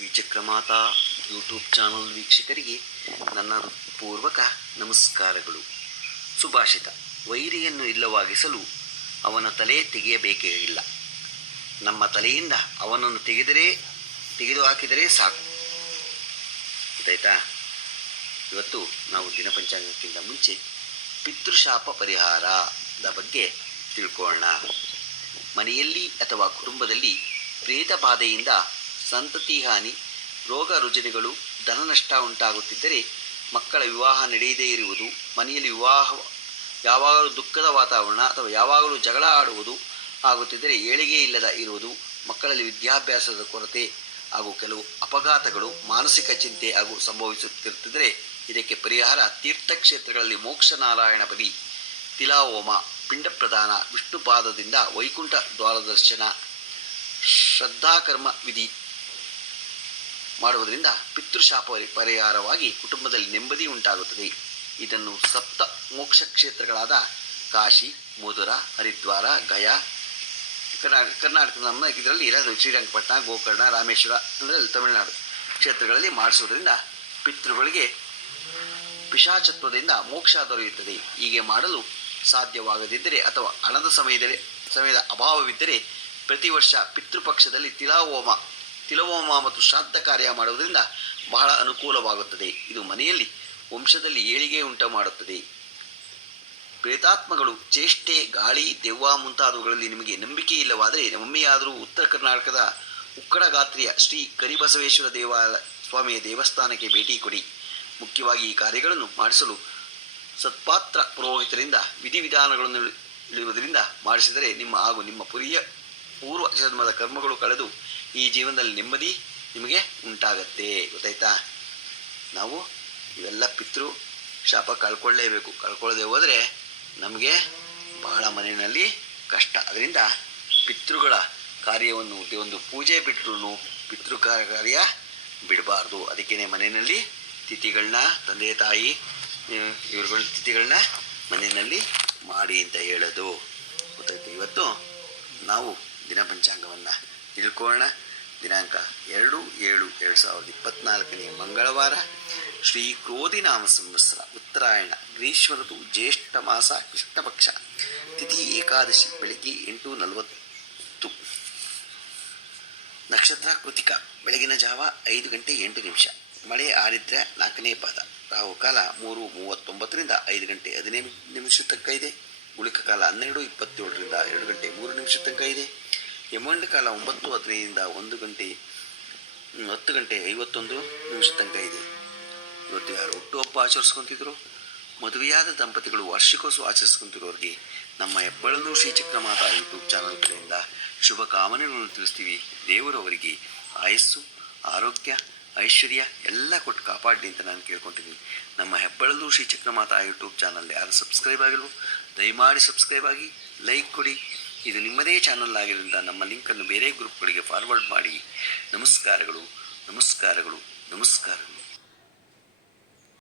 ಶ್ರೀಚಕ್ರಮಾತಾ YouTube channel ವೀಕ್ಷಕರಿಗೆ ನನ್ನ ಪೂರ್ವಕ ನಮಸ್ಕಾರಗಳು. ಸುಭಾಷಿತ: ವೈರಿಯನ್ನು ಇಲ್ಲವಾಗಿಸಲು ಅವನ ತಲೆ ತೆಗೆಯಬೇಕೇ ಇಲ್ಲ, ನಮ್ಮ ತಲೆಯಿಂದ ಅವನನ್ನು ತೆಗೆದು ಹಾಕಿದರೆ ಸಾಕು. ಗೊತ್ತಾಯ್ತಾ? ಇವತ್ತು ನಾವು ದಿನಪಂಚಾಂಗಕ್ಕಿಂತ ಮುಂಚೆ ಪಿತೃಶಾಪ ಪರಿಹಾರದ ಬಗ್ಗೆ ತಿಳ್ಕೊಳ್ಳೋಣ. ಮನೆಯಲ್ಲಿ ಅಥವಾ ಕುಟುಂಬದಲ್ಲಿ ಪ್ರೇತ ಬಾಧೆಯಿಂದ ಸಂತತಿ ಹಾನಿ, ರೋಗ ರುಜಿನಗಳು, ಧನ ನಷ್ಟ ಉಂಟಾಗುತ್ತಿದ್ದರೆ, ಮಕ್ಕಳ ವಿವಾಹ ನಡೆಯದೇ ಇರುವುದು, ಮನೆಯಲ್ಲಿ ಯಾವಾಗಲೂ ದುಃಖದ ವಾತಾವರಣ ಅಥವಾ ಯಾವಾಗಲೂ ಜಗಳ ಆಡುವುದು ಆಗುತ್ತಿದ್ದರೆ, ಏಳಿಗೆ ಇಲ್ಲದ ಇರುವುದು, ಮಕ್ಕಳಲ್ಲಿ ವಿದ್ಯಾಭ್ಯಾಸದ ಕೊರತೆ ಹಾಗೂ ಕೆಲವು ಅಪಘಾತಗಳು, ಮಾನಸಿಕ ಚಿಂತೆ ಹಾಗೂ ಸಂಭವಿಸುತ್ತಿರುತ್ತಿದ್ದರೆ ಇದಕ್ಕೆ ಪರಿಹಾರ ತೀರ್ಥಕ್ಷೇತ್ರಗಳಲ್ಲಿ ಮೋಕ್ಷ ನಾರಾಯಣ ಬಲಿ, ತಿಲಾಹೋಮ, ಪಿಂಡ ಪ್ರದಾನ, ವಿಷ್ಣು ಪಾದದಿಂದ ವೈಕುಂಠ ದ್ವಾರದರ್ಶನ, ಶ್ರದ್ಧಾಕರ್ಮ ವಿಧಿ ಮಾಡುವುದರಿಂದ ಪಿತೃಶಾಪ ಪರಿಹಾರವಾಗಿ ಕುಟುಂಬದಲ್ಲಿ ನೆಮ್ಮದಿ ಉಂಟಾಗುತ್ತದೆ. ಇದನ್ನು ಸಪ್ತ ಮೋಕ್ಷ ಕ್ಷೇತ್ರಗಳಾದ ಕಾಶಿ, ಮಧುರ, ಹರಿದ್ವಾರ, ಗಯಾ, ಕರ್ನಾಟಕದ ನಮ್ಮ ಇದರಲ್ಲಿ ಇರೋದು ಶ್ರೀರಂಗಪಟ್ಟಣ, ಗೋಕರ್ಣ, ರಾಮೇಶ್ವರ ಅಂದರೆ ತಮಿಳುನಾಡು ಕ್ಷೇತ್ರಗಳಲ್ಲಿ ಮಾಡಿಸುವುದರಿಂದ ಪಿತೃಗಳಿಗೆ ಪಿಶಾಚತ್ವದಿಂದ ಮೋಕ್ಷ ದೊರೆಯುತ್ತದೆ. ಹೀಗೆ ಮಾಡಲು ಸಾಧ್ಯವಾಗದಿದ್ದರೆ ಅಥವಾ ಹಣದ ಸಮಯದ ಅಭಾವವಿದ್ದರೆ ಪ್ರತಿ ವರ್ಷ ಪಿತೃಪಕ್ಷದಲ್ಲಿ ತಿಲಹೋಮ ಮತ್ತು ಶ್ರಾದ್ದ ಕಾರ್ಯ ಮಾಡುವುದರಿಂದ ಬಹಳ ಅನುಕೂಲವಾಗುತ್ತದೆ. ಇದು ಮನೆಯಲ್ಲಿ ವಂಶದಲ್ಲಿ ಏಳಿಗೆ ಉಂಟು ಮಾಡುತ್ತದೆ. ಪ್ರೇತಾತ್ಮಗಳು, ಚೇಷ್ಟೆ, ಗಾಳಿ, ದೆವ್ವ ಮುಂತಾದವುಗಳಲ್ಲಿ ನಿಮಗೆ ನಂಬಿಕೆ ಇಲ್ಲವಾದರೆ ಒಮ್ಮೆಯಾದರೂ ಉತ್ತರ ಕರ್ನಾಟಕದ ಉಕ್ಕಡಗಾತ್ರಿಯ ಶ್ರೀ ಕರಿಬಸವೇಶ್ವರ ಸ್ವಾಮಿಯ ದೇವಸ್ಥಾನಕ್ಕೆ ಭೇಟಿ ಕೊಡಿ. ಮುಖ್ಯವಾಗಿ ಈ ಕಾರ್ಯಗಳನ್ನು ಮಾಡಿಸಲು ಸತ್ಪಾತ್ರ ಪುರೋಹಿತರಿಂದ ವಿಧಿವಿಧಾನಗಳನ್ನು ಇಳುವುದರಿಂದ ಮಾಡಿಸಿದರೆ ನಿಮ್ಮ ಪೂರ್ವ ಜನ್ಮದ ಕರ್ಮಗಳು ಕಳೆದು ಈ ಜೀವನದಲ್ಲಿ ನೆಮ್ಮದಿ ನಿಮಗೆ ಉಂಟಾಗತ್ತೆ. ಗೊತ್ತಾಯ್ತಾ? ನಾವು ಇವೆಲ್ಲ ಪಿತೃ ಶಾಪ ಕಳ್ಕೊಳ್ಳೇಬೇಕು. ಕಳ್ಕೊಳ್ಳದೆ ಹೋದರೆ ನಮಗೆ ಬಹಳ ಮನೆಯಲ್ಲಿ ಕಷ್ಟ. ಅದರಿಂದ ಪಿತೃಗಳ ಕಾರ್ಯವನ್ನು ಒಂದು ಪೂಜೆ ಬಿಟ್ಟರು ಪಿತೃ ಕಾರ್ಯ ಬಿಡಬಾರ್ದು. ಅದಕ್ಕೇ ಮನೆಯಲ್ಲಿ ತಿಥಿಗಳನ್ನ, ತಂದೆ ತಾಯಿ ಇವ್ರುಗಳ ತಿಥಿಗಳನ್ನ ಮನೆಯಲ್ಲಿ ಮಾಡಿ ಅಂತ ಹೇಳೋದು. ಗೊತ್ತಾಯ್ತು? ಇವತ್ತು ನಾವು ದಿನಪಂಚಾಂಗವನ್ನು ತಿಳ್ಕೊಳ್ಳೋಣ. ದಿನಾಂಕ 2/7/2024 ಮಂಗಳವಾರ, ಶ್ರೀ ಕ್ರೋಧಿನಾಮ ಸಂವತ್ಸರ, ಉತ್ತರಾಯಣ, ಗ್ರೀಷ್ಮ ಋತು, ಜ್ಯೇಷ್ಠ ಮಾಸ, ಕೃಷ್ಣ ಪಕ್ಷ, ತಿಥಿ ಏಕಾದಶಿ, ಬೆಳಗ್ಗೆ 8:40, ನಕ್ಷತ್ರ ಕೃತಿಕ, ಬೆಳಗಿನ ಜಾವ 5:08, ಮಳೆ ಆರಿದ್ರೆ 4ನೇ ಪಾದ, ರಾಹುಕಾಲ 3:39 5:15 ತನಕ ಇದೆ. ಗುಳಿಕ ಕಾಲ 12:27 2:03 ಯಮಗಂಡ ಕಾಲ 9:15 10:51 ತನಕ ಇದೆ. ಇವತ್ತು ಯಾರು ಹುಟ್ಟುಹಬ್ಬ ಆಚರಿಸ್ಕೊತಿದ್ರು, ಮದುವೆಯಾದ ದಂಪತಿಗಳು ವಾರ್ಷಿಕೋತ್ಸವ ಆಚರಿಸ್ಕೊತಿರೋರಿಗೆ ನಮ್ಮ ಹೆಬ್ಬಳೂರು ಶ್ರೀಚಕ್ರಮಾತಾ ಯೂಟ್ಯೂಬ್ ಚಾನಲ್ ಕಡೆಯಿಂದ ಶುಭ ಕಾಮನೆಗಳನ್ನು ತಿಳಿಸ್ತೀವಿ. ದೇವರು ಅವರಿಗೆ ಆಯಸ್ಸು, ಆರೋಗ್ಯ, ಐಶ್ವರ್ಯ ಎಲ್ಲ ಕೊಟ್ಟು ಕಾಪಾಡಲಿ ಅಂತ ನಾನು ಕೇಳ್ಕೊತೀನಿ. ನಮ್ಮ ಹೆಬ್ಬಳೂರು ಶ್ರೀಚಕ್ರಮಾತಾ ಯೂಟ್ಯೂಬ್ ಚಾನಲ್ ಯಾರು ಸಬ್ಸ್ಕ್ರೈಬ್ ಆಗಿಲ್ವೋ ದಯಮಾಡಿ ಸಬ್ಸ್ಕ್ರೈಬ್ ಆಗಿ, ಲೈಕ್ ಕೊಡಿ. ಇದು ನಿಮ್ಮದೇ ಚಾನಲ್ ಆಗಿರೋದ್ರಿಂದ ನಮ್ಮ ಲಿಂಕನ್ನು ಬೇರೆ ಗ್ರೂಪ್ಗಳಿಗೆ ಫಾರ್ವರ್ಡ್ ಮಾಡಿ. ನಮಸ್ಕಾರಗಳು.